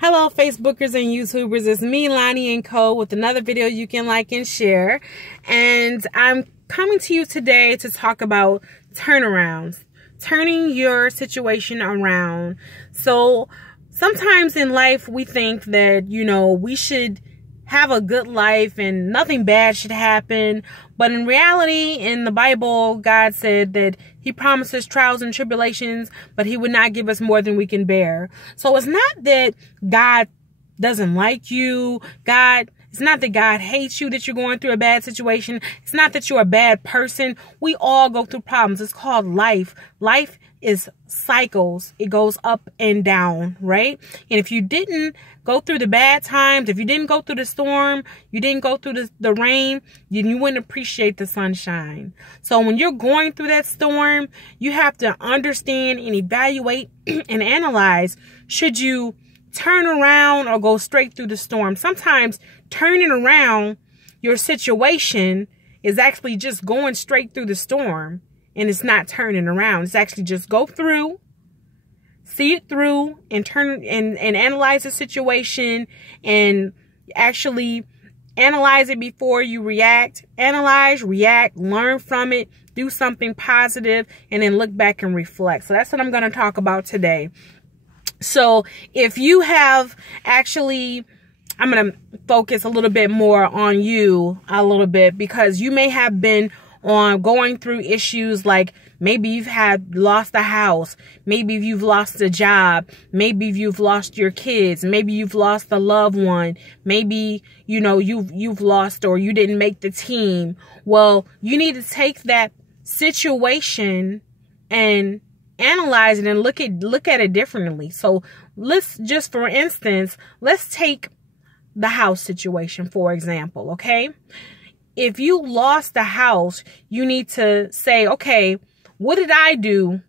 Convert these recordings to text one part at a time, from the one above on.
Hello, Facebookers and YouTubers. It's me, Lonnie and Co, with another video you can like and share. And I'm coming to you today to talk about turnarounds, turning your situation around. So sometimes in life we think that, we should have a good life and nothing bad should happen. But in reality, in the Bible, God said that he promises trials and tribulations, but he would not give us more than we can bear. So it's not that God doesn't like you. It's not that God hates you, that you're going through a bad situation. It's not that you're a bad person. We all go through problems. It's called life. Life is cycles. It goes up and down, right? And if you didn't go through the bad times, if you didn't go through the storm, you didn't go through the rain, you wouldn't appreciate the sunshine. So when you're going through that storm, you have to understand and evaluate and analyze, should you turn around or go straight through the storm? Sometimes turning around your situation is actually just going straight through the storm, and it's not turning around. It's actually just go through, see it through, and turn and analyze the situation, and actually analyze it before you react. Analyze, react, learn from it, do something positive, and then look back and reflect. So that's what I'm going to talk about today. So if you have actually, I'm going to focus a little bit more on you a little bit, because you may have been going through issues like maybe you've lost a house, maybe you've lost a job, maybe you've lost your kids, maybe you've lost a loved one, maybe you've lost or you didn't make the team. Well, you need to take that situation and analyze it and look at it differently. So for instance, let's take the house situation, for example, okay? If you lost the house, you need to say, okay, what did I do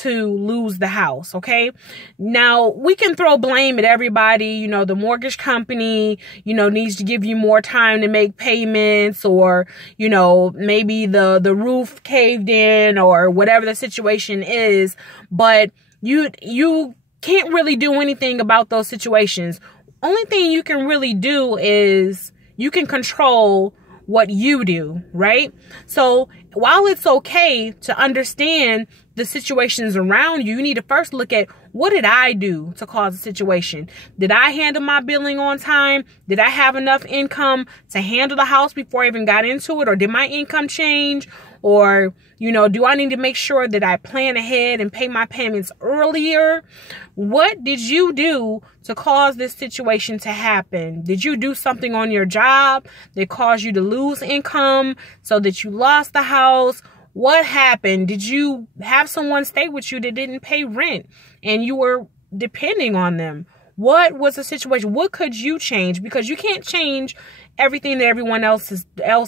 to lose the house? Okay. Now we can throw blame at everybody. The mortgage company, needs to give you more time to make payments, or, maybe the roof caved in, or whatever the situation is. But you can't really do anything about those situations. Only thing you can really do is you can control what you do, right? So while it's okay to understand the situations around you, you need to first look at, what did I do to cause the situation? Did I handle my billing on time? Did I have enough income to handle the house before I even got into it? Or did my income change? Or, do I need to make sure that I plan ahead and pay my payments earlier? What did you do to cause this situation to happen? Did you do something on your job that caused you to lose income so that you lost the house? What happened? Did you have someone stay with you that didn't pay rent and you were depending on them? What was the situation? What could you change? Because you can't change everything that everyone else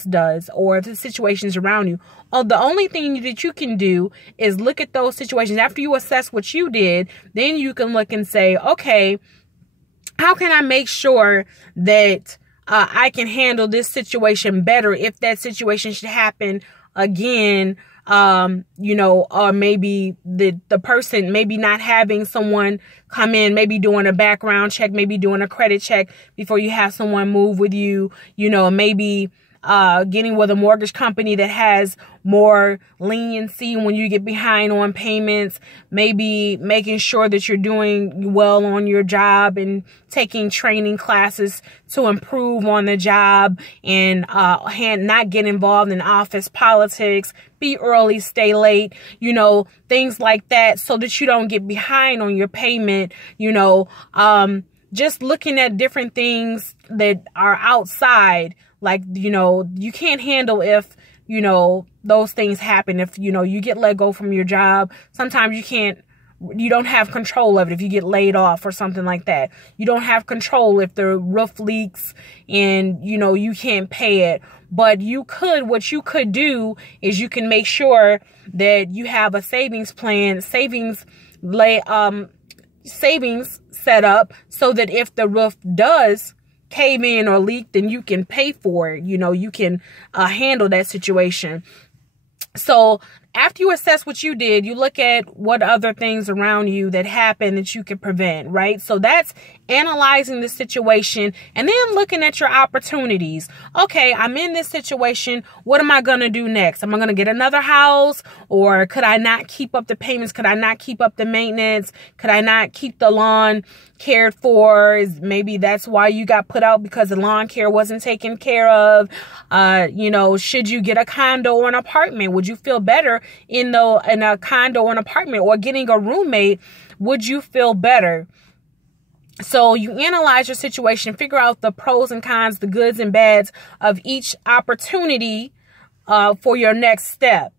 does, or the situations around you. The only thing that you can do is look at those situations. After you assess what you did, then you can look and say, okay, how can I make sure that I can handle this situation better if that situation should happen again? Or maybe the person, maybe not having someone come in, maybe doing a background check, maybe doing a credit check before you have someone move with you, maybe getting with a mortgage company that has more leniency when you get behind on payments, maybe making sure that you're doing well on your job and taking training classes to improve on the job, and not get involved in office politics, be early, stay late, things like that, so that you don't get behind on your payment, just looking at different things that are outside. Like, you can't handle if, those things happen. If, you get let go from your job, sometimes you don't have control of it. If you get laid off or something like that, you don't have control if the roof leaks and, you can't pay it. But what you could do is you can make sure that you have a savings plan, savings set up, so that if the roof does cave in or leak, then you can pay for it. You can handle that situation. So after you assess what you did, you look at what other things around you that happen that you could prevent, right? So that's analyzing the situation and then looking at your opportunities. Okay, I'm in this situation. What am I going to do next? Am I going to get another house? Or could I not keep up the payments? Could I not keep up the maintenance? Could I not keep the lawn cared for? Maybe that's why you got put out, because the lawn care wasn't taken care of. You know, should you get a condo or an apartment? Would you feel better in a condo or an apartment, or getting a roommate? Would you feel better? So you analyze your situation, figure out the pros and cons, the goods and bads of each opportunity for your next step.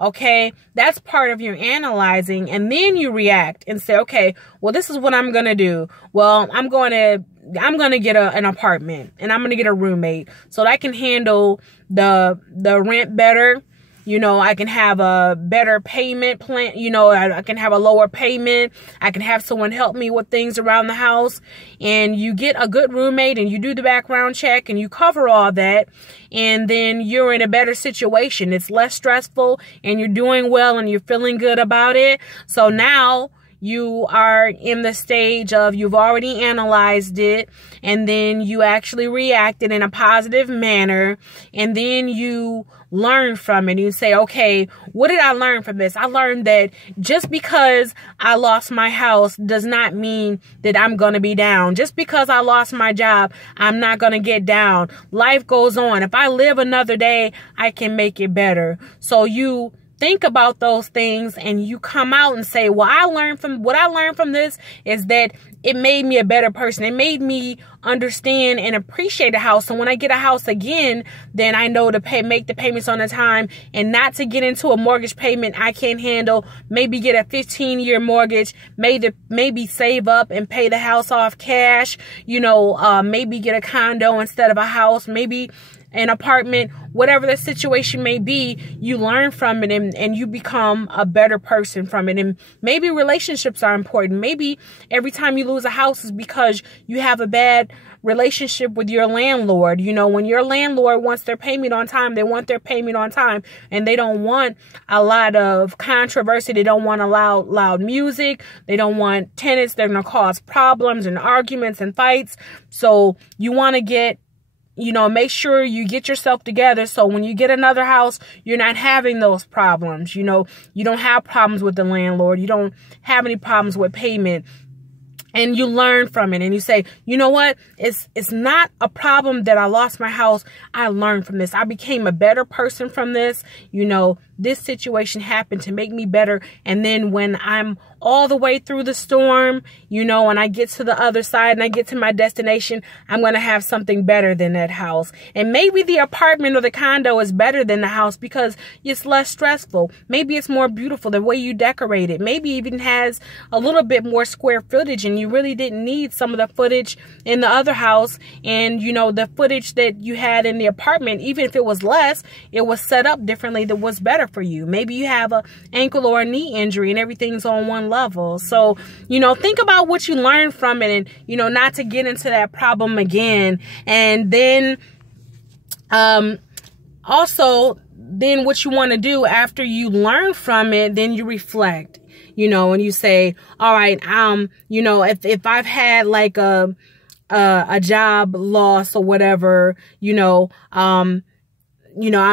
Okay, that's part of your analyzing, and then you react and say, okay, well, this is what I'm going to do. Well, I'm going to get an apartment, and I'm going to get a roommate so that I can handle the rent better. You know, I can have a better payment plan. You know, I can have a lower payment. I can have someone help me with things around the house. And you get a good roommate and you do the background check and you cover all that. And then you're in a better situation. It's less stressful and you're doing well and you're feeling good about it. So now you are in the stage of you've already analyzed it, and then you actually reacted in a positive manner, and then you learn from it. You say, okay, what did I learn from this? I learned that just because I lost my house does not mean that I'm going to be down. Just because I lost my job, I'm not going to get down. Life goes on. If I live another day, I can make it better. So you think about those things and you come out and say, well, what I learned from this is that it made me a better person. It made me understand and appreciate a house. So when I get a house again, then I know to make the payments on the time and not to get into a mortgage payment I can't handle. Maybe get a 15-year mortgage, maybe save up and pay the house off cash, you know, maybe get a condo instead of a house, maybe an apartment, whatever the situation may be. You learn from it and you become a better person from it. And maybe relationships are important. Maybe every time you lose a house is because you have a bad relationship with your landlord. You know, when your landlord wants their payment on time, they want their payment on time, and they don't want a lot of controversy. They don't want loud music. They don't want tenants that are going to cause problems and arguments and fights. So you want to make sure you get yourself together. So when you get another house, you're not having those problems. You know, you don't have problems with the landlord. You don't have any problems with payment. And you learn from it and you say, you know what? It's not a problem that I lost my house. I learned from this. I became a better person from this. You know, this situation happened to make me better. And then when I'm all the way through the storm, you know, and I get to the other side and I get to my destination, I'm going to have something better than that house. And maybe the apartment or the condo is better than the house because it's less stressful. Maybe it's more beautiful the way you decorate it. Maybe even has a little bit more square footage and you really didn't need some of the footage in the other house. And, you know, the footage that you had in the apartment, even if it was less, it was set up differently that was better for you. Maybe you have an ankle or a knee injury and everything's on one level. So, you know, think about what you learned from it and, you know, not to get into that problem again. And then also, then what you want to do after you learn from it, then you reflect, you know, and you say, all right, you know, if I've had like a job loss or whatever, you know, I'm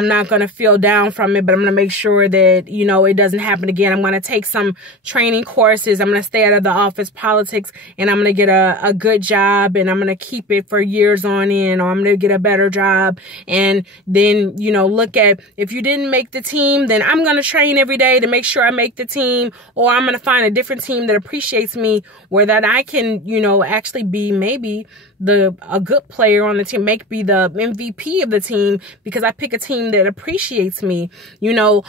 not going to feel down from it, but I'm going to make sure that, you know, it doesn't happen again. I'm going to take some training courses. I'm going to stay out of the office politics and I'm going to get a good job and I'm going to keep it for years on end, or I'm going to get a better job. And then, you know, look at if you didn't make the team, then I'm going to train every day to make sure I make the team, or I'm going to find a different team that appreciates me where that I can, you know, actually be maybe a good player on the team, be the MVP of the team because I pick a team that appreciates me. You know,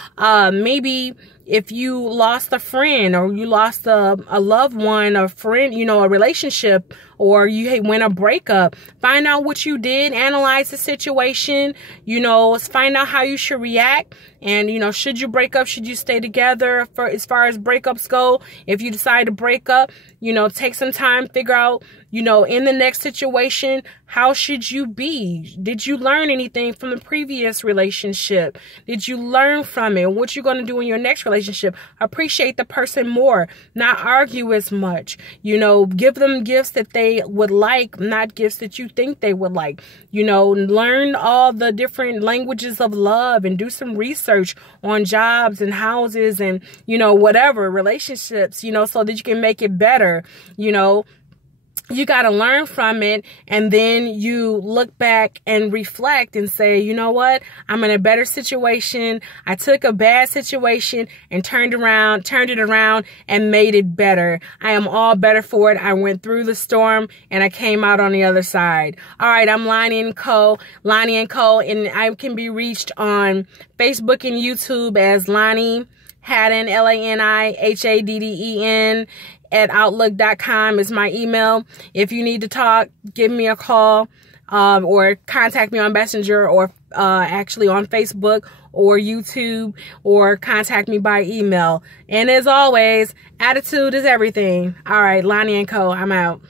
maybe if you lost a friend or you lost a loved one, a friend, you know, a relationship, or you win a breakup, find out what you did, analyze the situation, you know, find out how you should react. And, you know, should you break up? Should you stay together as far as breakups go? If you decide to break up, you know, take some time, figure out, you know, in the next situation, How should you be? Did you learn anything from the previous relationship? Did you learn from it? What you're going to do in your next relationship? Appreciate the person more, not argue as much. You know, give them gifts that they would like, not gifts that you think they would like. You know, learn all the different languages of love and do some research on jobs and houses and, you know, whatever, relationships, you know, so that you can make it better. You know, you got to learn from it, and then you look back and reflect and say, you know what? I'm in a better situation. I took a bad situation and turned it around and made it better. I am all better for it. I went through the storm and I came out on the other side. All right, I'm Lonnie & Co. Lonnie & Co. And I can be reached on Facebook and YouTube as Lonnie Hadden, LANIHADDEN. at outlook.com is my email. If you need to talk, give me a call or contact me on Messenger or actually on Facebook or YouTube, or contact me by email. And as always, attitude is everything. All right, Lonnie & Co. I'm out.